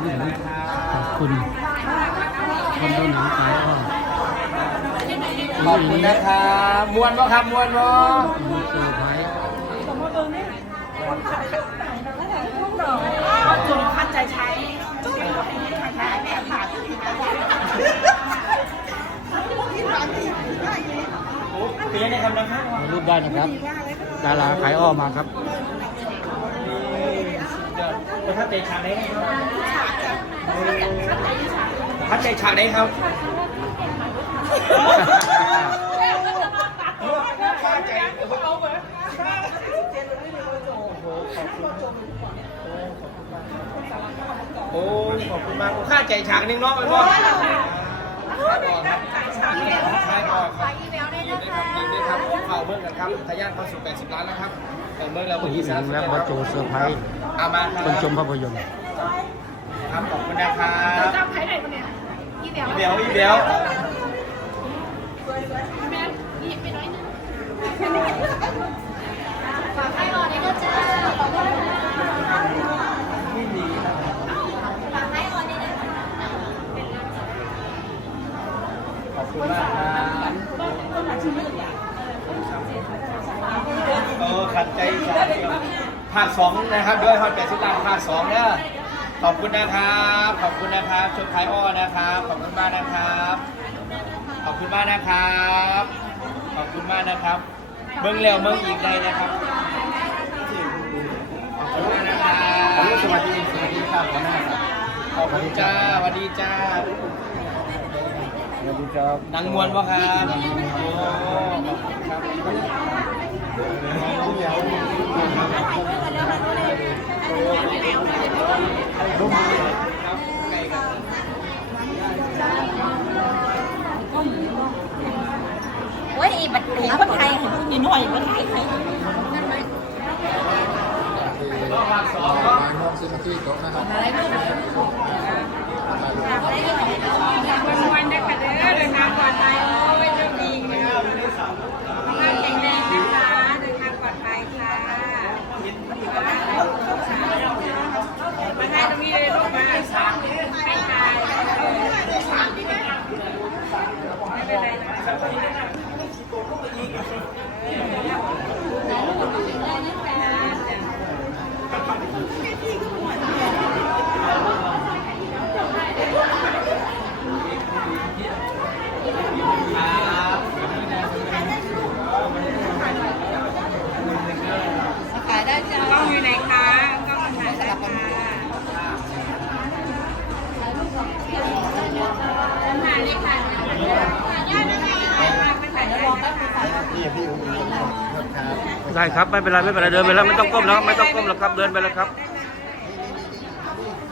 ขอบคุณคนดูหนังขายอ้อขอบคุณนะครับมวนบ่ครับมวนบ่มีเซอร์ไพรส์จุลพันธ์ใจใช้จุลพันธ์ใจใช้แม่ผ่านเปียนะครับนะครับถ่ายรูปได้นะครับ ดาราขายอ้อมาครับประ ทับใจฉากไหนครับประทับใจฉากไหนครับโอ้ขอบคุณมากค่าใจฉากนึงเนาะไปบ่ใช่ก่อนครับยินดีครับเข้าเบิ่งกันครับทะยานเข้าสู่80ล้านแล้วครับเบิ่งแล้วผู้วันหญินี้สนับสนุและนบอสโจเซอร์ไพรส์มาคนชมภาพยนตร์ ครับขอบคุณนะครับจำใครไหนมาเนี่ยยี่เดียวอีเบลอีเบลแม่ยี่ไปน้อยนึงฝากให้รอนี้ก็เจอขอบคุณฝากให้รอนี้นะขอบคุณมากครับเออขัดใจสองเดียวภาคสองนะครับด้วยฮอตแปดสิบล้านภาคสองเนี่ย ขอบคุณนะครับ ขอบคุณนะครับชมไทยอ้อนะครับ ขอบคุณมากนะครับ ขอบคุณมากนะครับ ขอบคุณมากนะครับเมืองเร็วเมืองอีกเลยนะครับ ขอบคุณมากนะครับสวัสดีสวัสดีครับขอบคุณครับขอบคุณจ้าสวัสดีจ้าสวัสดีครับนางมวนวะครับโอ้ขอบคุณครับ โอ้ยบัตรเห็นคนไทยเห็น มีหน่อยคนไทยภาคสองเนาะวันได้ค่ะเด้อเดินทางปลอดภัยโอ้ยเจ้าดีนะงานแข็งแรงนะคะเดินทางปลอดภัยค่ะมาให้ตรงนี้เลยลูกมาให้ทายไม่เป็นไรนะ ขายได้จ้าก ล้องอยู่ไหนคะกล้องมันถ่ายได้ค่ะถ่ายเลยค่ะถ่ายยากนะคะไม่ถ่ายได้นะคะ ได้ครับไม่เป็นไรไม่เป็นไรเดินไปแล้วไม่ต้องก้มแล้วไม่ต้องก้มแล้วครับเดินไปแล้วครับ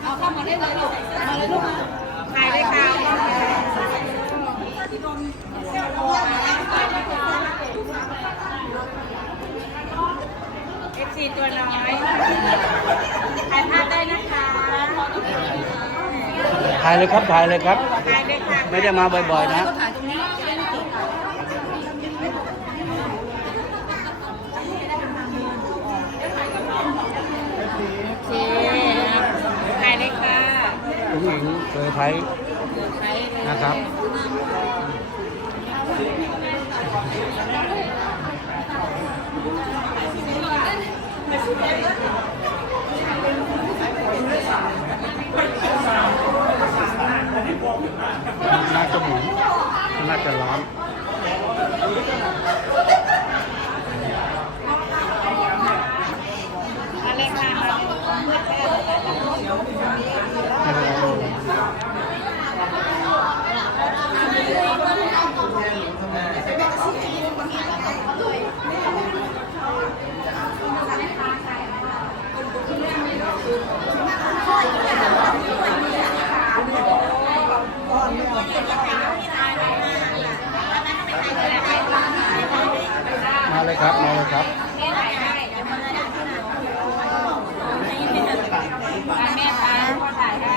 เอาเข้ามาได้เลยลูกมาเลยลูกถ่ายเลยค่ะเอฟซีตัวน้อยถ่ายภาพได้นะคะถ่ายเลยครับถ่ายเลยครับถ่ายเลยค่ะไม่ได้มาบ่อยๆนะ ถ่ายตรงนี้โอเค ถ่ายเลยค่ะู้หญิงเคยไทยนะครับน่าจะหมุนน่าจะร้อน ถ่ายเลยค่ะ ไม่เป็นไรไม่เป็นไร มาเลยครับ มาเลยครับแม่ถ่ายได้เดี๋ยวมันจะได้ที่ไหนแม่ถ่ายพอถ่ายได้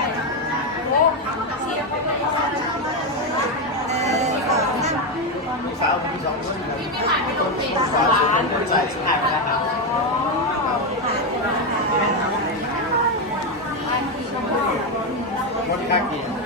เคนค่าเกีย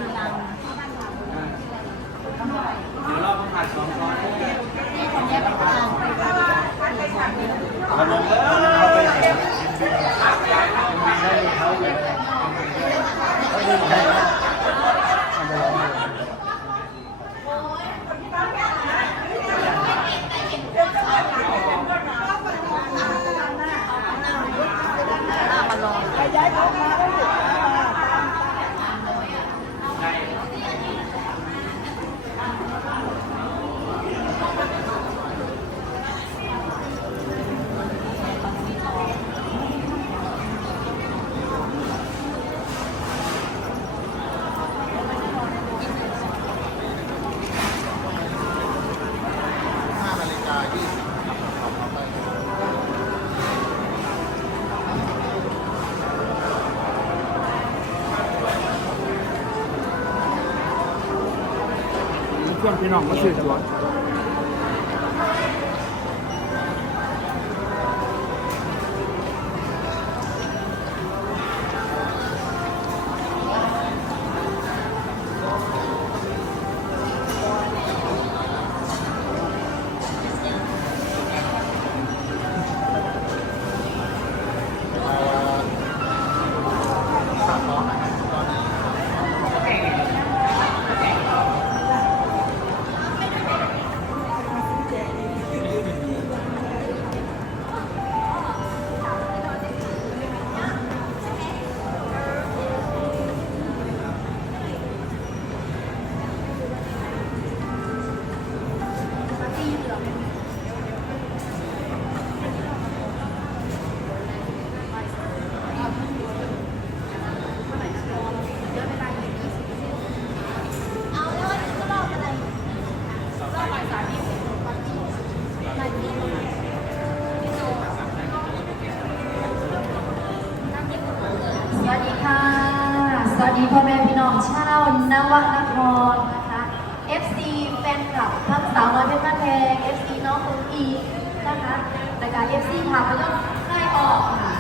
เพื่อนพี่น้ วสวัสดีค่ะ สวัสดีพ่อแม่พี่น้องชาวนวนครนะคะ FC แฟนคลับทั้งสาวน้อยเป็นบ้านแพง FC น้องคุณอีนะคะแต่การ FC ทำแล้วก็ได้ออกค่ะ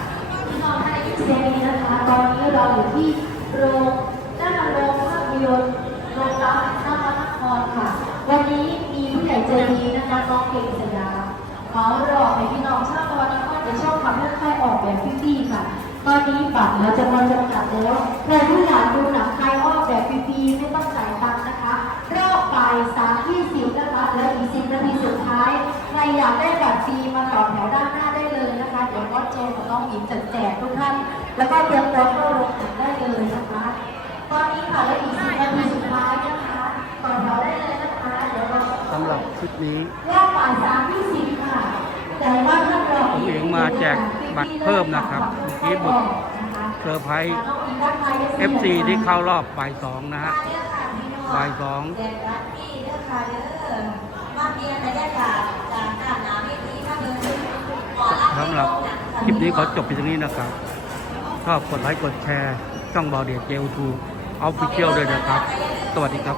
พี่น้องท่านได้ยินเสียงนี้นะคะ ตอนนี้เราอยู่ที่โรงหน้าโรงภาพยนตร์โรงรับนวนครค่ะ วันนี้มีผู้ใหญ่ใจดีนะคะน้องเก่งสยามเขาหลอกให้พี่น้องชาวตะวันออกจะชอบทำให้ค่ายออกแบบฟรีๆค่ะ ตอนนี้บัตรเราจะมาจำกัดแล้วใครที่อยากดูหนังคลายออกแบบฟรีๆไม่ต้องจ่ายตังค์นะคะรอบบ่ายสามยี่สิบนะคะและอีกสิบนาทีสุดท้ายใครอยากได้บัตรฟรีมาต่อแถวด้านหน้าได้เลยนะคะเดี๋ยวก็โจกับน้องหญิงจะแจกทุกท่านแล้วก็เตรียมตัวเข้าโรงหนังได้เลยนะคะ ตอนนี้ค่ะและอีกสิบนาทีสุดท้ายนะคะต่อแถวได้เลยนะคะเดี๋ยวเราสำหรับคลิปนี้รอบบ่ายสามยี่สิบค่ะแต่ว่าถ้าเราผมเองมาแจก บัตรเพิ่มนะครับเมื่อกี้บุกเซอร์ไพรส์ FC ที่เข้ารอบบ่ายสองนะฮะบ่ายสองสำหรับคลิปนี้ขอจบเพียงนี้นะครับชอบกดไลค์กดแชร์ ช่องบอเดียเจลทูเอาฟิเชียลด้วยนะครับ สวัสดีครับ